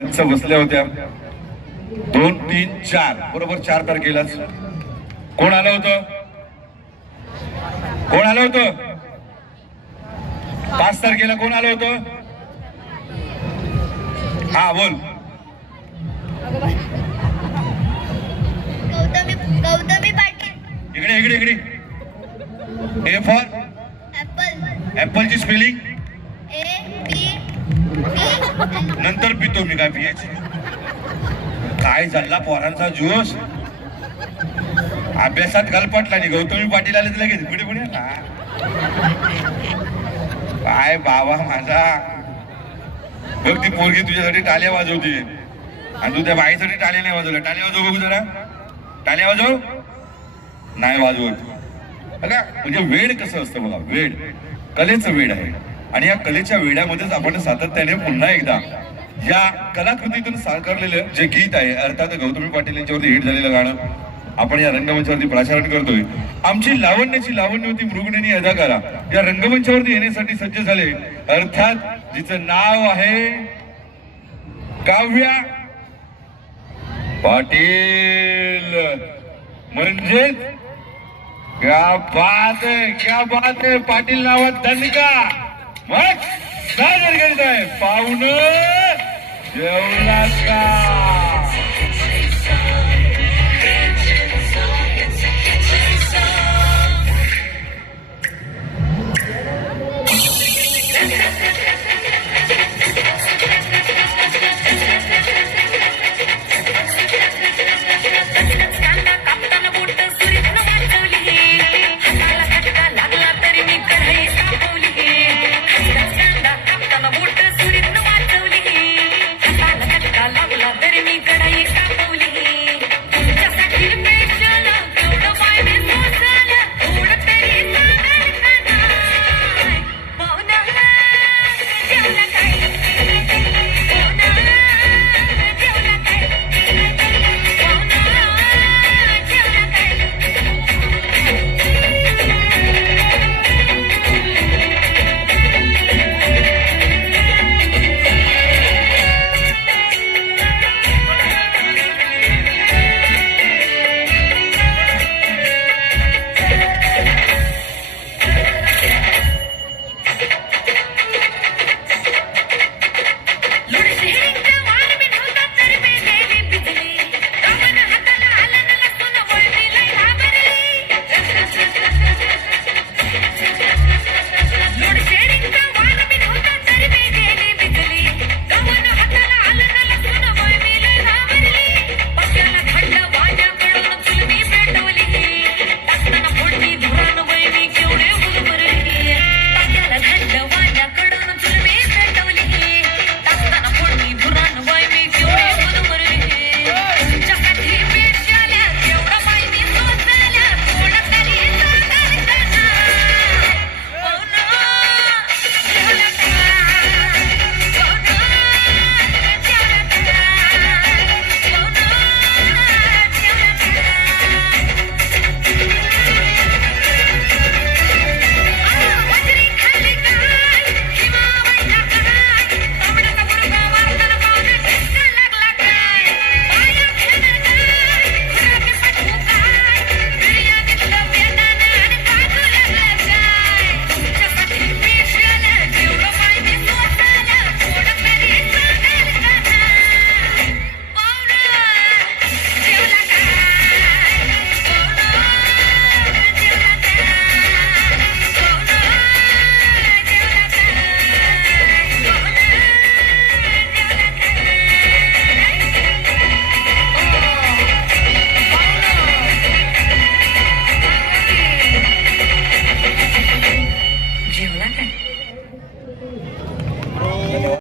बसल्या होत्या. दोन तीन चार. बरोबर चार तारखेलाच. कोण आलं होतं? कोण आलं होतं? पाच तारखेला कोण आलं होतं? हा बोल. गौतमी पाटील. इकडे इकडे इकडे. ए फॉर ऍपल ऍपलची स्पेलिंग नंतर पितो मी काय पियाची. काय झाला पोरांचा जोश? अभ्यासात गलपटला नाही गौतमी पाटील आले तर लगेच. पुढे पुढे. काय बाबा माझा. बघ ती पोरगी तुझ्यासाठी टाल्या वाजवते. आणि तू त्या बाईसाठी टाल्या नाही वाजवल्या. टाल्या वाजव बघू जरा. टाल्या वाजव. नाही वाजवत. बघा म्हणजे वेळ कसं असतं बघा वेळ. कलेचं वेळ आहे. आणि या कलेच्या वेड्यामध्येच आपण सातत्याने पुन्हा एकदा या कलाकृतीतून साकारलेलं जे गीत आहे अर्थात गौतमी पाटील यांच्यावरती हिट झालेलं गाणं आपण या रंगमंचावरती प्रसारण करतोय. आमची लावण्याची लावण्यवती मृगणिनी अदाकारा या रंगमंचावरती येण्यासाठी सज्ज झाले अर्थात जिचं नाव आहे काव्या पाटील. म्हणजे क्या बात क्या बात पाटील नावात दणका मग काय आहे? पाहुण जेवला का?